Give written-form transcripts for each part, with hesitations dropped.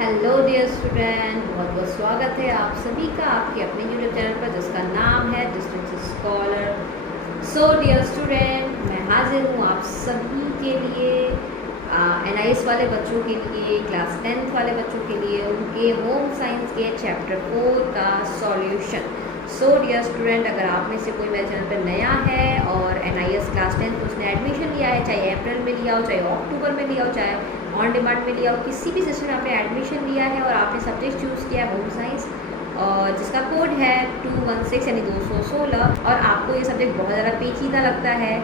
Hello dear student, बहुत बहुत स्वागत है आप सभी का आपके अपने यूट्यूब चैनल पर जिसका नाम है distance scholar. So dear student, मैं हाजिर हूँ आप सभी के लिए NIS वाले बच्चों के लिए, क्लास 10th वाले बच्चों के लिए, उनके होम साइंस के चैप्टर 4 का सॉल्यूशन। सो डियर स्टूडेंट, अगर आप में से कोई मेरे चैनल पर नया है और NIS क्लास 10th उसने एडमिशन लिया है, चाहे अप्रैल में लिया हो, चाहे अक्टूबर में लिया हो, चाहे ऑन डिमांड में लिया हो, किसी भी सेशन में आपने एडमिशन लिया है और आपने सब्जेक्ट चूज़ किया है होम साइंस और जिसका कोड है 216 यानी 216, और आपको ये सब्जेक्ट बहुत ज़्यादा पेचीदा लगता है,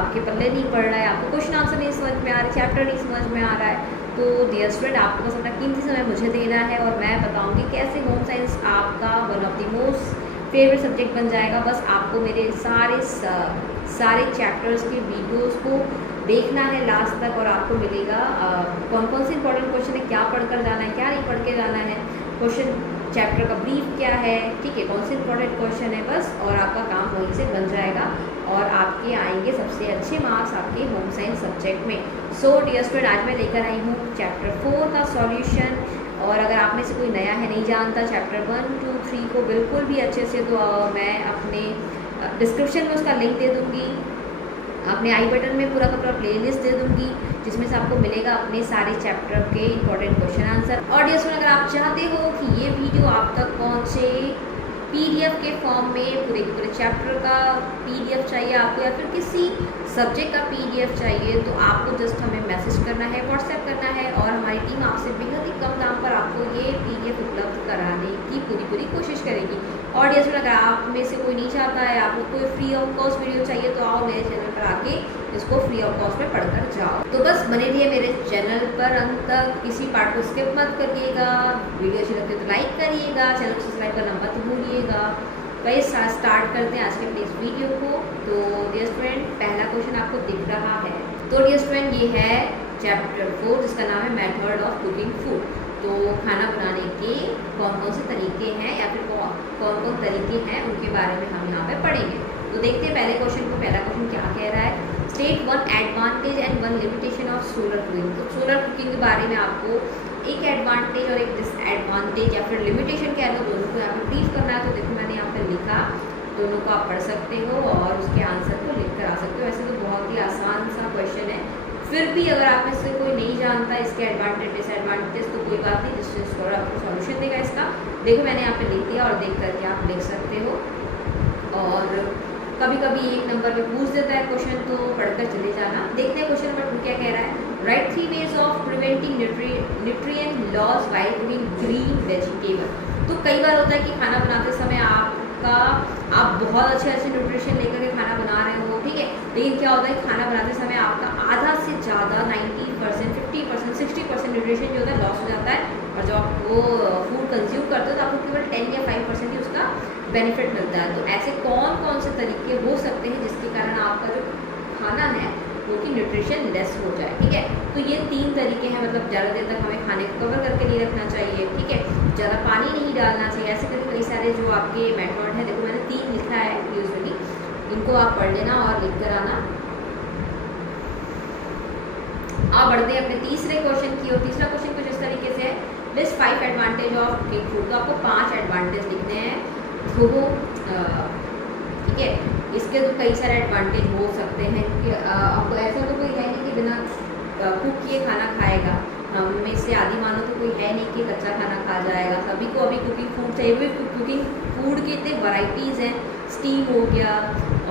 आपके पल्ले नहीं पड़ रहा है, आपको क्वेश्चन आंसर नहीं समझ में आ रहा है, चैप्टर नहीं समझ में आ रहा है, तो डियर स्टूडेंट आपको बस अपना कीमती समय मुझे देना है और मैं बताऊँगी कैसे होम साइंस आपका one of the most favourite subject बन जाएगा। बस आपको मेरे सारे चैप्टर्स के वीडियोस को देखना है लास्ट तक और आपको मिलेगा कौन कौन से इंपॉर्टेंट क्वेश्चन है, क्या पढ़कर जाना है, क्या नहीं पढ़ के जाना है, क्वेश्चन चैप्टर का ब्रीफ क्या है, ठीक है, कौन से इंपॉर्टेंट क्वेश्चन है, बस और आपका काम वहीं से बन जाएगा और आपके आएंगे सबसे अच्छे मार्क्स आपके होम साइंस सब्जेक्ट में। सो डियर स्टूडेंट, आज मैं लेकर आई हूँ चैप्टर 4 का सॉल्यूशन। और अगर आप में से कोई नया है, नहीं जानता चैप्टर 1, 2, 3 को बिल्कुल भी अच्छे से, तो मैं अपने डिस्क्रिप्शन में उसका लिंक दे दूँगी, अपने आई बटन में पूरा का पूरा प्लेलिस्ट दे दूँगी जिसमें से आपको मिलेगा अपने सारे चैप्टर के इंपॉर्टेंट क्वेश्चन आंसर। और डियर स्टूडेंट, अगर आप चाहते हो कि ये वीडियो आप तक पहुँचे PDF के फॉर्म में, पूरे चैप्टर का PDF चाहिए आपको या फिर किसी सब्जेक्ट का PDF चाहिए, तो आपको जस्ट हमें मैसेज करना है, व्हाट्सएप करना है और हमारी टीम आपसे बेहद ही कम दाम पर आपको ये PDF उपलब्ध कराने की पूरी कोशिश करेगी। और डियर स्टूडेंट, अगर आप में से कोई नहीं चाहता है, आपको कोई फ्री ऑफ कॉस्ट वीडियो चाहिए, तो आओ मेरे चैनल पर आके इसको फ्री ऑफ कॉस्ट में पढ़कर जाओ। तो बस बने रहिए मेरे चैनल पर अंत तक, किसी पार्ट को स्किप मत करिएगा, वीडियो अच्छी लगती है तो लाइक करिएगा, चैनल को सब्सक्राइब करना मत भूलिएगा। तो स्टार्ट करते हैं आज के अपने इस वीडियो को। तो डियर स्टूडेंट, पहला क्वेश्चन आपको दिख रहा है, तो डियर स्टूडेंट ये है चैप्टर 4 जिसका नाम है मेथड ऑफ कुकिंग फूड। तो खाना बनाने के कौन कौन से तरीके हैं या फिर कौन कौन तरीके हैं उनके बारे में हम यहाँ पे पढ़ेंगे। तो देखते हैं पहले क्वेश्चन को। पहला क्वेश्चन क्या कह रहा है, state 1 advantage and 1 limitation of solar cooking. तो सोलर कुकिंग के बारे में आपको एक एडवांटेज और एक डिसएडवांटेज या फिर लिमिटेशन कह लो, दोनों को यहाँ पे ब्रीफ करना है। तो देखो मैंने यहाँ पर लिखा, दोनों को आप पढ़ सकते हो और उसके आंसर को लिख कर आ सकते हो। वैसे तो बहुत ही आसान सा क्वेश्चन है, फिर भी अगर आप में से कोई नहीं जानता इसके एडवांटेज डिसएडवांटेज तो कोई बात नहीं, डिस्टेंस स्कॉलर आपको सॉल्यूशन देगा इसका। देखो मैंने यहाँ पे लिख दिया और देख करके आप लिख सकते हो। और कभी कभी एक नंबर पे पूछ देता है क्वेश्चन, तो पढ़कर चले जाना। देखते हैं क्वेश्चन नंबर 2 क्या कह रहा है, right 3 ways of preventing nutrient loss while cooking green vegetable. तो कई बार होता है कि खाना बनाते समय आप बहुत अच्छे न्यूट्रिशन लेकर के खाना बना रहे हो, ठीक है, लेकिन क्या होता है खाना बनाते समय आपका आधा से ज़्यादा 90%, 50%, 60% न्यूट्रिशन जो होता है लॉस हो जाता है और जब आप वो फूड कंज्यूम करते हो तो आपको केवल 10 या 5% ही उसका बेनिफिट मिलता है। तो ऐसे कौन कौन से तरीके हो सकते हैं जिसके कारण आपका जो खाना है वो कि न्यूट्रिशन लेस हो जाए, ठीक है। तो ये 3 तरीके हैं, मतलब ज़्यादा देर तक हमें खाने को कवर करके नहीं रखना चाहिए, ठीक है, ज़्यादा पानी नहीं डालना चाहिए, ऐसे करके कई सारे जो आपके मेथड है। देखो मैंने 3 लिखा है यूजुअली, इनको आप पढ़ लेना और लिख कर आना। आप बढ़ते हैं अपने तीसरे क्वेश्चन की और तीसरा क्वेश्चन कुछ इस तरीके से है, list 5 advantage of cooking food. तो आपको 5 एडवांटेज लिखने हैं। तो ठीक है, इसके तो कई सारे एडवांटेज हो सकते हैं कि आपको ऐसा तो कोई है नहीं कि बिना कुक किए खाना खाएगा। हम में से आदि मानो तो कोई है नहीं कि कच्चा खाना खा जाएगा। सभी को अभी कुकिंग फूड चाहिए। भी कुकिंग फूड के इतने वैरायटीज़ हैं, स्टीम हो गया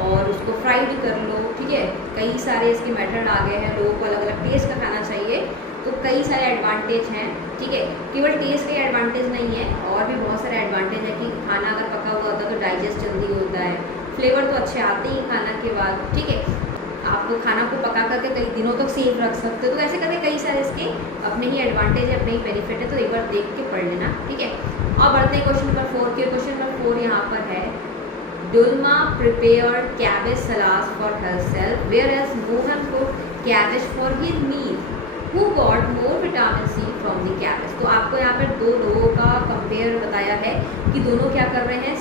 और उसको फ्राइड कर लो, ठीक है, कई सारे इसके मेथड आ गए हैं। लोगों को अलग अलग टेस्ट का खाना चाहिए, तो कई सारे एडवांटेज हैं, ठीक है। केवल टेस्ट का एडवांटेज नहीं है, और भी बहुत सारे एडवांटेज है कि खाना अगर पका हुआ होता है तो डाइजेस्ट जल्दी होता है, फ्लेवर तो अच्छे आते ही खाना के बाद, ठीक है। आपको खाना को पका करके कई दिनों तक सेव रख सकते हो। तो ऐसे करके कई सारे इसके अपने ही एडवांटेज है, अपने ही बेनिफिट है, तो एक बार देख के पढ़ लेना, ठीक है। और बढ़ते हैं क्वेश्चन नंबर 4 के। क्वेश्चन नंबर 4 यहाँ पर है, Dulma prepared cabbage salad for herself, whereas Mohan cooked cabbage for his meal. Who got more vitamin C from the cabbage? तो आपको यहाँ पर 2 लोगों का कंपेयर बताया है कि दोनों क्या कर रहे हैं,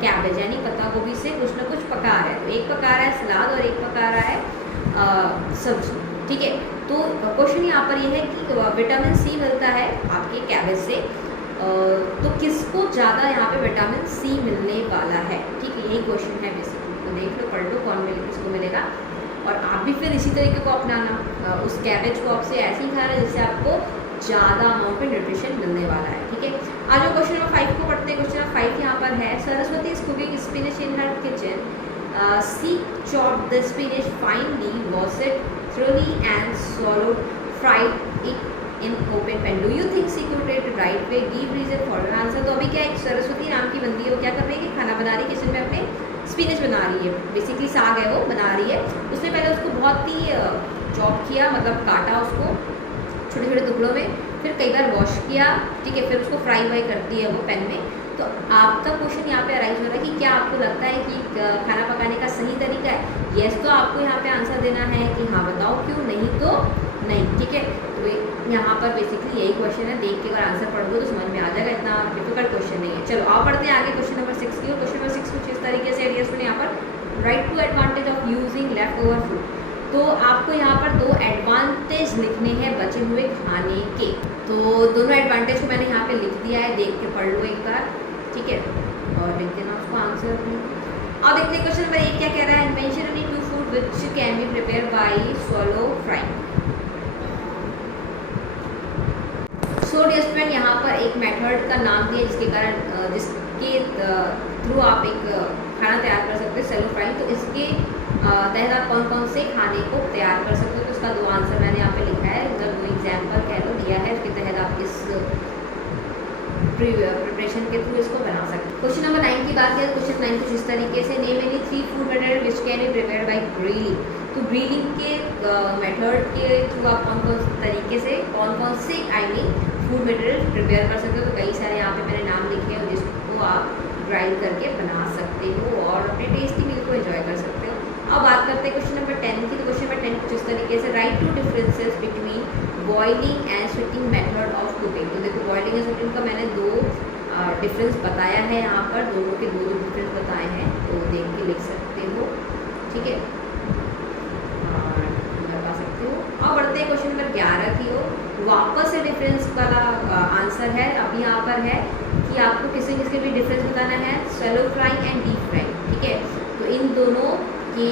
कैबेज यानी पत्ता गोभी से कुछ ना कुछ पका रहे हैं। तो एक पका रहा है सलाद और एक पका रहा है सब्जी, ठीक है। तो क्वेश्चन यहाँ पर ये है कि विटामिन सी मिलता है आपके कैबेज से। तो किसको ज़्यादा यहाँ पे विटामिन सी मिलने वाला है, ठीक है, यही क्वेश्चन है बेसिकली। तो देख लो, पढ़ लो कौन किसको मिलेगा, और आप भी फिर इसी तरीके को अपनाना। उस कैबेज को आपसे ऐसे ही खाना जिससे आपको ज़्यादा अमाउंट में न्यूट्रिशन मिलने वाला है, ठीक है। आज जो क्वेश्चन नंबर 5 को पढ़ते हैं। क्वेश्चन नंबर 5 यहाँ पर है, Saraswati is cooking spinach in her kitchen, she chopped the spinach finally, wash it thoroughly and swallowed, fried it in open pan. Do you think she could read the right way? Give reason for her answer. तो अभी क्या है, सरस्वती नाम की बंदी है, वो क्या कर रही है कि खाना बना रही है किचन में, अपने स्पिनच बना रही है, बेसिकली साग है वो बना रही है। उसने पहले उसको बहुत ही चॉप किया, मतलब काटा उसको छोटे छोटे टुकड़ों में, फिर कई बार वॉश किया, ठीक है, फिर उसको फ्राई वाई करती है वो पैन में। तो आपका क्वेश्चन यहाँ पे अराइज हो रहा है कि क्या आपको लगता है कि खाना पकाने का सही तरीका है? यस तो आपको यहाँ पे आंसर देना है कि हाँ बताओ क्यों, नहीं तो नहीं, ठीक है। तो यहाँ पर बेसिकली यही क्वेश्चन है, देख के अगर आंसर पढ़ दो तो समझ में आ जाएगा, इतना डिफिकल्ट क्वेश्चन नहीं है। चलो आप पढ़ते हैं आगे क्वेश्चन नंबर 6 की। और क्वेश्चन नंबर 6 कुछ इस तरीके से है, यहाँ पर write two advantage of using left over food. तो आपको यहाँ पर 2 एडवांटेज लिखने हैं बचे हुए खाने के। तो दोनों एडवांटेज को मैंने यहाँ पे लिख दिया है, देख के पढ़ लो एक बार, ठीक है, और लिख देना उसको आंसर भी। अब देखते हैं क्वेश्चन नंबर 1 क्या कह रहा है, mention only 2 food which can be prepared by shallow frying. So dear student, यहाँ पर एक मेथड का नाम दिया जिसके थ्रू आप एक खाना तैयार कर सकते हो, स्वैलो फ्राइंग। तो इसके तहत आप कौन कौन से खाने को तैयार कर सकते हो, तो उसका 2 आंसर मैंने यहाँ पे लिखा है, मतलब 2 एग्जाम्पल कह लो दिया है, इसके तहत आप इस प्रिपरेशन के थ्रू इसको बना सकते हैं। क्वेश्चन नंबर 9 की बात करें, क्वेश्चन 9 कुछ इस तरीके से, name any 3 food method which can be prepared by grilling. तो ग्रिलिंग के मेथड के थ्रू आप कौन कौन तरीके से फूड मटेरियल प्रिपेयर कर सकते हो। तो कई सारे यहाँ पे मैंने नाम लिखे हैं जिसको आप ग्राइंड करके बना सकते हो और अपने टेस्टी मील को एंजॉय कर सकते हो। अब बात करते हैं क्वेश्चन नंबर 10 की। तो क्वेश्चन नंबर 10 कुछ इस तरीके से, write two differences between boiling and sweating method of cooking. तो देखो बॉइलिंग एंड स्वीटिंग का मैंने 2 डिफरेंस बताया है यहाँ पर, दोनों के 2 डिफरेंस बताए हैं, तो देख के लिख सकते हो, ठीक है, बता सकते हो। अब बढ़ते हैं क्वेश्चन नंबर 11 की ओर। वापस से डिफरेंस वाला आंसर है, अब यहाँ पर है कि आपको किसके भी डिफरेंस बताना है, shallow frying and deep frying, ठीक है। तो इन दोनों के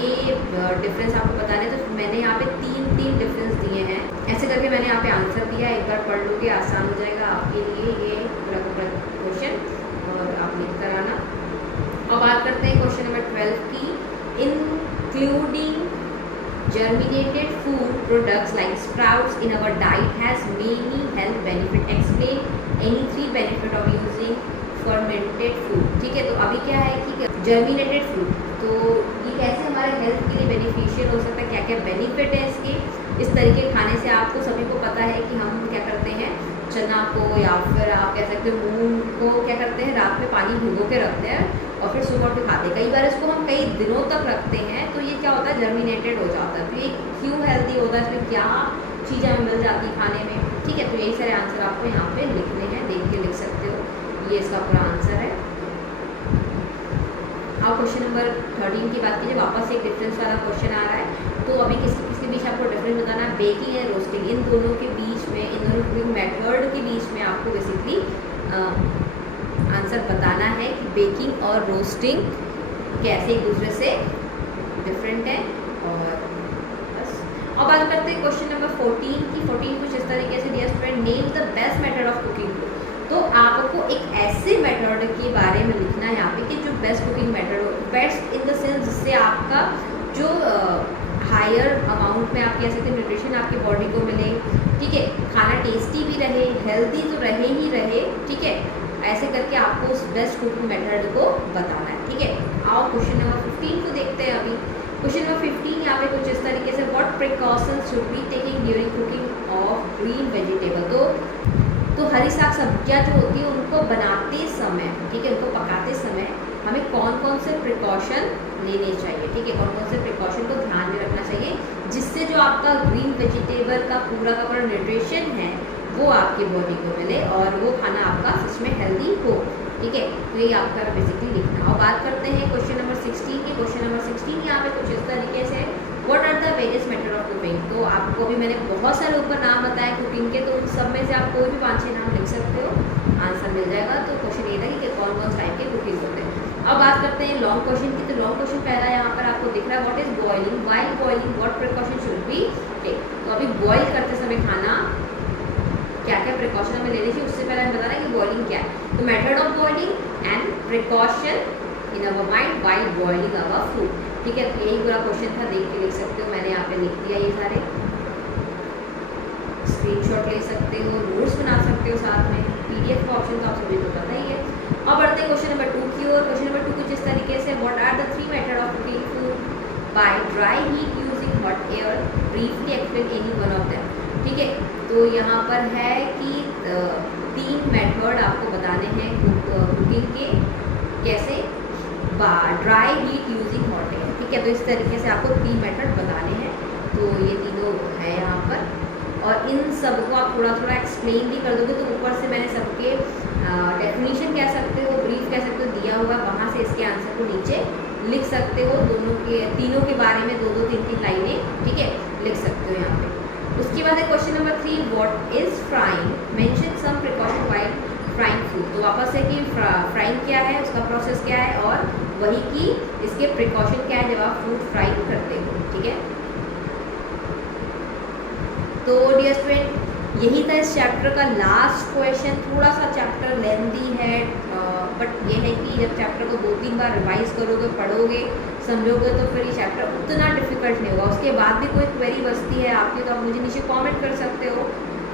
डिफरेंस आपको बताने हैं। तो मैंने यहाँ पे 3 डिफरेंस दिए हैं, ऐसे करके मैंने यहाँ पे आंसर दिया, एक बार पढ़ लोगे आसान हो जाएगा आपके लिए ये पूरा का पूरा क्वेश्चन, और आप लिख कर आना। अब बात करते हैं क्वेश्चन नंबर 12 की, including germinated food products like sprouts in our diet has many health benefit. Explain any 3 benefit of using fermented food. ठीक है, तो अभी क्या है कि germinated food, तो ये कैसे हमारे हेल्थ के लिए बेनिफिशियल हो सकता है, क्या क्या बेनिफिट है इसके। इस तरीके खाने से आपको सभी को पता है कि हम क्या करते हैं, चना को या फिर आप कह सकते हो मूंग को क्या करते हैं, रात में पानी भिगो के रखते हैं और फिर सुबह उठ खाते हैं। कई बार इसको हम कई दिनों तक रखते हैं, तो ये क्या होता है, जर्मिनेटेड हो जाता है। तो ये क्यों हेल्दी होता है, इसमें क्या चीज़ें हमें मिल जाती है खाने में, ठीक है। तो यही सारे आंसर आपको यहाँ पे लिखने हैं, देख के लिख सकते हो, ये इसका पूरा आंसर है। अब क्वेश्चन नंबर 13 की बात कीजिए, वापस एक डिफरेंस वाला क्वेश्चन आ रहा है। तो अभी किसके बीच आपको डिफरेंस बताना है, बेकिंग एंड रोस्टिंग, इन दोनों के बीच में, इन दोनों कुकिंग मेथड के बीच में आपको बेसिकली आंसर बताना है कि बेकिंग और रोस्टिंग कैसे एक दूसरे से डिफरेंट है। और बस अब बात करते हैं क्वेश्चन नंबर 14 की। 14 कुछ इस तरीके से दिया, student name the best method of cooking. तो आपको एक ऐसे मेथड के बारे में लिखना है यहाँ पे कि जो बेस्ट कुकिंग मेथड हो, बेस्ट इन द सेंस जिससे आपका जो हायर अमाउंट में आप कह सकते हैं न्यूट्रिशन आपकी बॉडी को मिले, ठीक है, खाना टेस्टी भी रहे, हेल्दी तो रहे ही रहे, ठीक है। ऐसे करके आपको उस बेस्ट कुकिंग मेथड को बताना है, ठीक है। आओ क्वेश्चन नंबर 15 को देखते हैं अभी। क्वेश्चन नंबर 15 यहाँ पे कुछ इस तरीके से, what precautions should be taking during cooking of green vegetable. तो हरी साग सब्जियाँ जो होती है उनको बनाते समय, ठीक है, उनको पकाते समय हमें कौन कौन से प्रिकॉशन लेने चाहिए, ठीक है, कौन कौन से प्रिकॉशन को ध्यान में रखना चाहिए जिससे जो आपका ग्रीन वेजिटेबल का पूरा न्यूट्रिशन है वो आपकी बॉडी को मिले और वो खाना आपका सच में हेल्दी हो, ठीक है। तो ये आपका बेसिकली लिखना। और बात करते हैं क्वेश्चन नंबर 16 की। क्वेश्चन नंबर 16 यहाँ पे कुछ इस तरीके से, what are the various method of cooking. तो आपको भी मैंने बहुत सारे ऊपर नाम बताए कुकिंग के, तो उन सब में से आप कोई भी 5-6 नाम लिख सकते हो। अब बात करते हैं लॉन्ग क्वेश्चन की। तो लॉन्ग क्वेश्चन पहला यहाँ पर आपको दिख रहा है, what is boiling, while boiling what precaution should be take. तो अभी बॉईल करते समय खाना क्या क्या प्रिकॉशन हमें लेनी चाहिए, उससे पहले हमें बताना है कि बॉइलिंग क्या है। तो method of boiling and precaution in our mind while boiling our food. ठीक है, यही पूरा क्वेश्चन था, देख के लिख सकते हो, मैंने यहाँ पे लिख दिया ये सारे, स्क्रीनशॉट ले सकते हो, नोट्स बना सकते हो साथ में, पीडीएफ का ऑप्शन तो आप सभी को पता ही है। अब बढ़ते हैं क्वेश्चन नंबर 2 की ओर। क्वेश्चन नंबर 2 कुछ इस तरीके से, what are the 3 method of cooking food by dry heat using hot air, briefly explain any one of them. ठीक है, तो यहाँ पर है कि 3 मेथड आपको बताने हैं कुकिंग के, कैसे, dry heat using hot air. ठीक है, तो इस तरीके से आपको 3 मेथड बताने हैं। तो ये तीनों है यहाँ पर, और इन सब को आप थोड़ा थोड़ा एक्सप्लेन भी कर दोगे। तो ऊपर से मैंने सबके डेफिनेशन कह सकते हो, ब्रीफ कह सकते हो दिया हुआ, वहाँ से इसके आंसर को नीचे लिख सकते हो, दोनों के तीनों के बारे में 2-2 3-3 लाइनें, ठीक है, लिख सकते हो यहाँ पे। उसके बाद है question number 3, what is frying, mention some precaution while frying food. तो वापस है कि फ्राइंग क्या है, उसका प्रोसेस क्या है, और वही कि इसके प्रिकॉशन क्या है जब आप फूड फ्राई करते हो। ठीक है, तो डियर स्टूडेंट यही था इस चैप्टर का लास्ट क्वेश्चन। थोड़ा सा चैप्टर लेंदी है, बट ये है कि जब चैप्टर को 2-3 बार रिवाइज करोगे, पढ़ोगे, समझोगे, तो फिर ये चैप्टर उतना डिफिकल्ट नहीं होगा। उसके बाद भी कोई क्वेरी बचती है आपकी तो आप मुझे नीचे कमेंट कर सकते हो,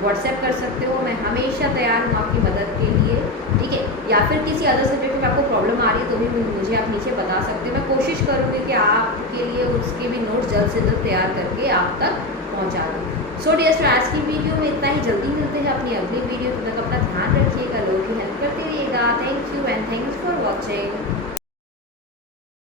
व्हाट्सएप कर सकते हो, मैं हमेशा तैयार हूँ आपकी मदद के लिए। ठीक है, या फिर किसी अदर सब्जेक्ट में आपको प्रॉब्लम आ रही है तो भी मुझे आप नीचे बता सकते हो। मैं कोशिश करूँगी कि आपके लिए उसके भी नोट्स जल्द से जल्द तैयार करके आप तक पहुँचा दूँ। सो डियर स्टूडेंट, आज की वीडियो में इतना ही, जल्दी मिलते हैं अपनी अगली वीडियो तक। अपना ध्यान रखिएगा, लोगों की हेल्प करते रहिएगा। Thank you and thanks for watching.